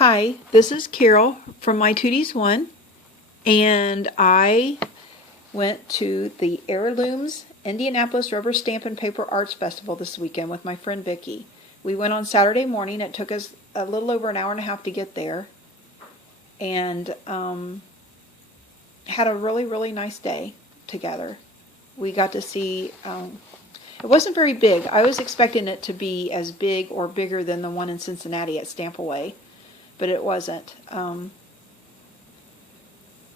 Hi, this is Carol from My Tooties One, and I went to the Heirlooms Indianapolis Rubber Stamp and Paper Arts Festival this weekend with my friend Vicki. We went on Saturday morning. It took us a little over an hour and a half to get there, and had a really nice day together. We got to see, it wasn't very big. I was expecting it to be as big or bigger than the one in Cincinnati at Stampaway, but it wasn't. I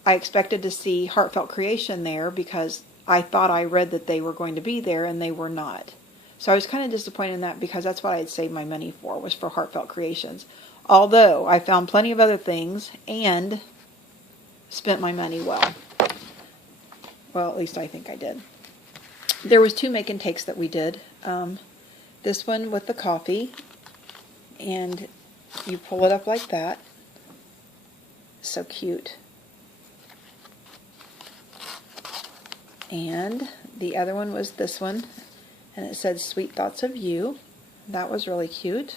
expected to see Heartfelt Creation there because I thought I read that they were going to be there, and they were not. So I was kind of disappointed in that because that's what I had saved my money for, was for Heartfelt Creations. Although I found plenty of other things and spent my money well. Well, at least I think I did. There was 2 make and takes that we did. This one with the coffee, and you pull it up like that. So cute. And the other one was this one, and it said Sweet Thoughts of You. That was really cute.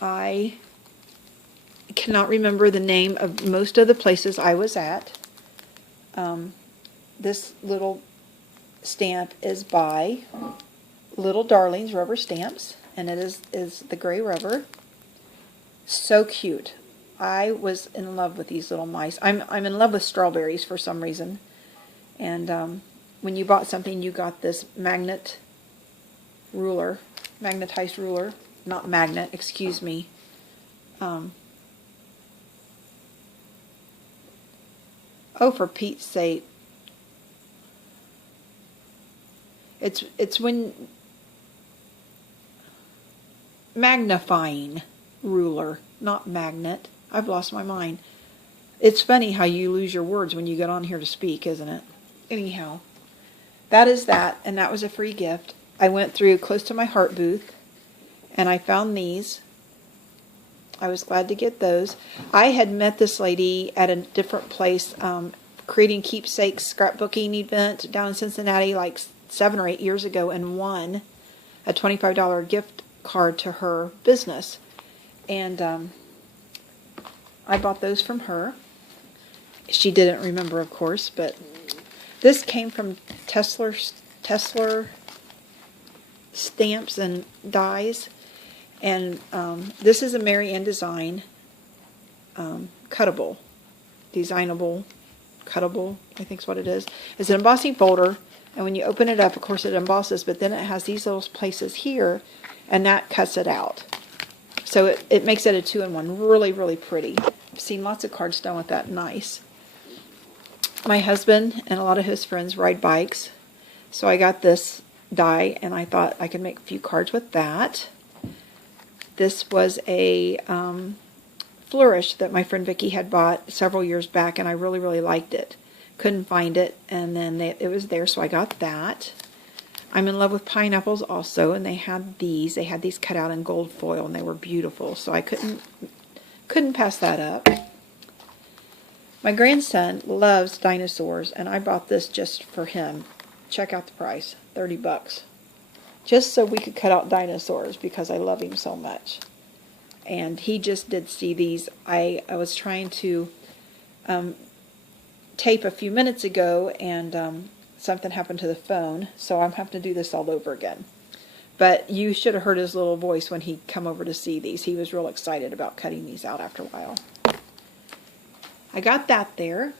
I cannot remember the name of most of the places I was at. This little stamp is by Little Darlings Rubber Stamps, and it is the gray rubber. So cute. I was in love with these little mice. I'm in love with strawberries for some reason. And when you bought something, you got this magnetized ruler. Not magnet, excuse me. Oh, for Pete's sake. It's when magnifying ruler, not magnet. I've lost my mind. It's funny how you lose your words when you get on here to speak, isn't it? Anyhow, that is that, and that was a free gift. I went through close to my heart booth, and I found these. I was glad to get those. I had met this lady at a different place, creating keepsakes scrapbooking event down in Cincinnati like 7 or 8 years ago, and won a $25 gift card to her business. And I bought those from her. She didn't remember, of course, but this came from Tesla Stamps and Dies. And this is a Mary Ann design, cuttable, cuttable, I think is what it is. It's an embossing folder, and when you open it up, of course it embosses, but then it has these little places here, and that cuts it out. So it makes it a 2-in-1, really pretty. I've seen lots of cards done with that, nice. My husband and a lot of his friends ride bikes, so I got this die, and I thought I could make a few cards with that. This was a flourish that my friend Vicki had bought several years back, and I really liked it. Couldn't find it, and then it was there, so I got that. I'm in love with pineapples also, and they had these. They had these cut out in gold foil, and they were beautiful, so I couldn't pass that up. My grandson loves dinosaurs, and I bought this just for him. Check out the price, $30. Just so we could cut out dinosaurs because I love him so much. And he just did see these. I was trying to tape a few minutes ago, and something happened to the phone, so I'm having to do this all over again. But you should have heard his little voice when he come over to see these. He was real excited about cutting these out after a while. I got that there.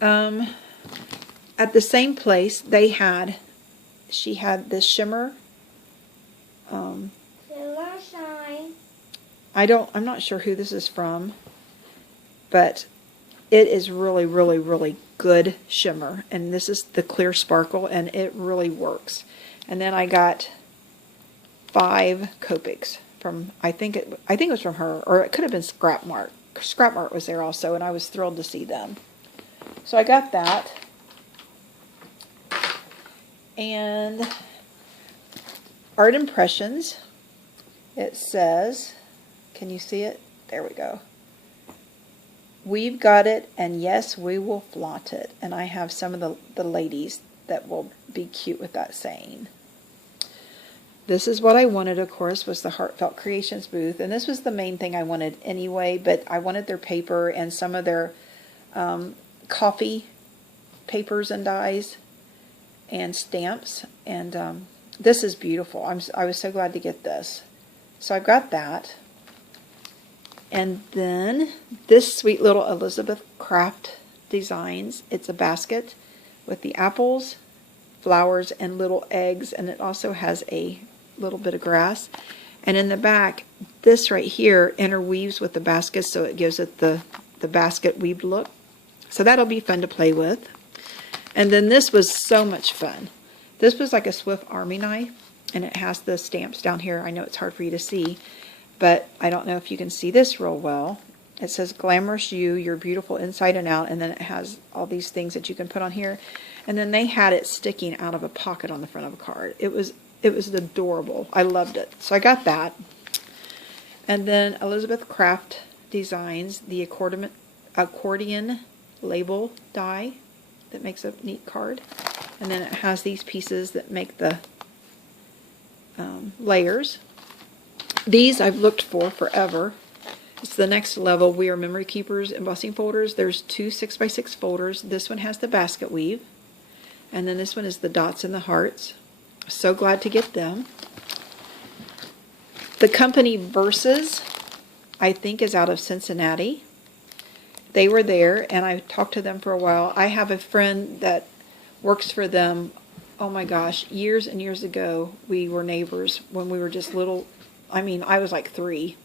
At the same place, she had this shimmer. Shine. I'm not sure who this is from, but it is really good shimmer, and this is the clear sparkle, and it really works. And then I got 5 Copics from, I think it was from her, or it could have been Scrap Mart. Scrap Mart was there also, and I was thrilled to see them. So I got that. And Art Impressions. It says, can you see it? There we go. We've got it, and yes, we will flaunt it. And I have some of the ladies that will be cute with that saying. This is what I wanted, of course, was the Heartfelt Creations booth. And this was the main thing I wanted anyway, but I wanted their paper and some of their coffee papers and dies and stamps. And this is beautiful. I was so glad to get this. So I've got that. And then this sweet little Elizabeth Craft Designs. It's a basket with the apples, flowers, and little eggs. And it also has a little bit of grass. And in the back, this right here interweaves with the basket, so it gives it the basket weaved look. So that'll be fun to play with. And then this was so much fun. This was like a Swift Army knife, and it has the stamps down here. I know it's hard for you to see, but I don't know if you can see this real well. It says Glamorous You, You're Beautiful Inside and Out, and then it has all these things that you can put on here. And then they had it sticking out of a pocket on the front of a card. It was adorable. I loved it. So I got that. And then Elizabeth Craft Designs, the accordion label die that makes a neat card. And then it has these pieces that make the layers. These I've looked for forever. It's the next level. We Are Memory Keepers embossing folders. There's two 6x6 folders. This one has the basket weave. And then this one is the dots and the hearts. So glad to get them. The company Versus, I think, is out of Cincinnati. They were there, and I talked to them for a while. I have a friend that works for them. Oh my gosh, years and years ago, we were neighbors when we were just little. I mean, I was like 3.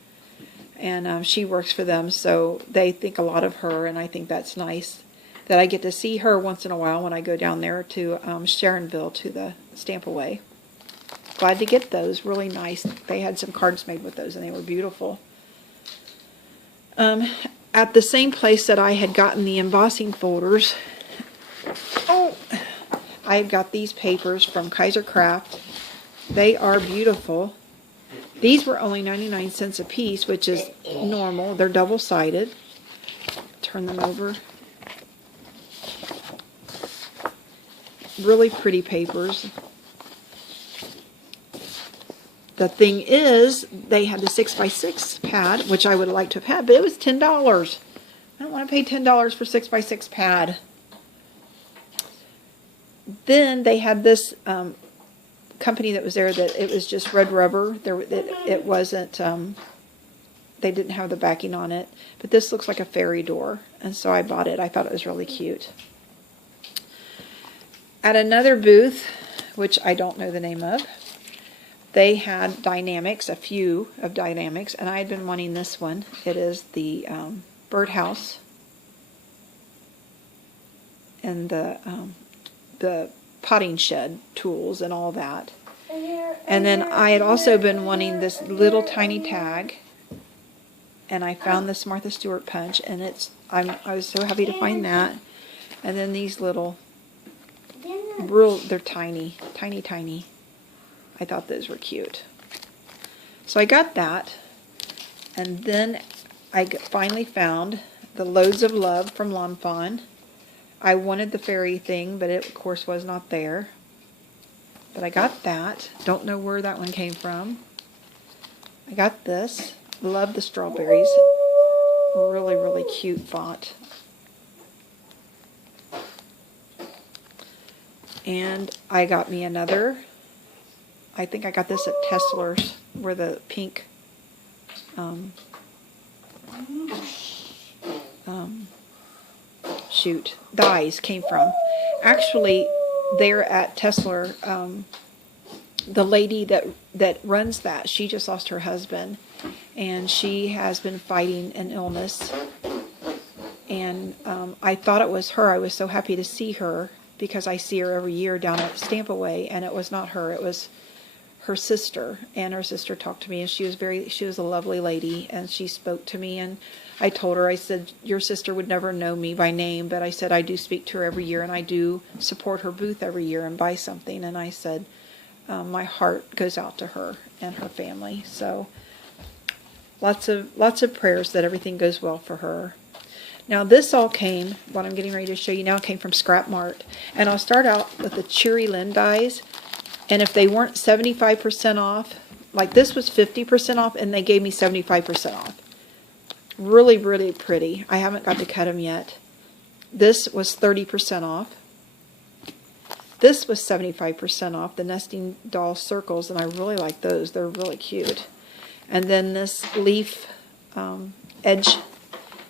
And she works for them, so they think a lot of her, and I think that's nice that I get to see her once in a while when I go down there to Sharonville to the Stamp Away. Glad to get those. Really nice. They had some cards made with those, and they were beautiful. At the same place that I had gotten the embossing folders, I got these papers from Kaiser Craft. They are beautiful. These were only 99 cents a piece, which is normal. They're double-sided. Turn them over. Really pretty papers. The thing is, they had the 6x6 pad, which I would like to have had, but it was $10. I don't want to pay $10 for 6x6 pad. Then they had this company that was there that it was just red rubber. It wasn't, they didn't have the backing on it. But this looks like a fairy door, and so I bought it. I thought it was really cute. At another booth, which I don't know the name of, they had Dynamics, a few of Dynamics, and I had been wanting this one. It is the birdhouse and the potting shed tools and all that. And then I had also been wanting this little tiny tag, and I found this Martha Stewart punch, and I was so happy to find that. And then these little, they're tiny, tiny, tiny. I thought those were cute. So I got that, and then I finally found the Loads of Love from Lawn Fawn. I wanted the fairy thing, but it, of course, was not there. But I got that. Don't know where that one came from. I got this. Love the strawberries. Really, really cute font. And I got me another. I think I got this at Tessler's, where the pink dies came from. Actually, there at Tessler, the lady that runs that, she just lost her husband, and she has been fighting an illness. And I thought it was her. I was so happy to see her because I see her every year down at Stamp Away, and it was not her. It was her sister, and her sister talked to me, and she was a lovely lady, and she spoke to me, and I told her, I said, your sister would never know me by name, but I said, I do speak to her every year, and I do support her booth every year and buy something, and I said, my heart goes out to her and her family. So lots of prayers that everything goes well for her. Now this all came, what I'm getting ready to show you now, came from Scrap Mart, and I'll start out with the Cheery Lynn dies. And if they weren't 75% off, like this was 50% off, and they gave me 75% off. Really, really pretty. I haven't got to cut them yet. This was 30% off. This was 75% off, the nesting doll circles, and I really like those. They're really cute. And then this leaf edge,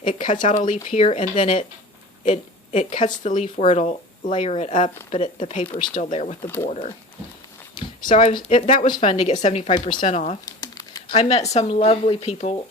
it cuts out a leaf here, and then it cuts the leaf where it'll layer it up, but the paper's still there with the border. So that was fun to get 75% off. I met some lovely people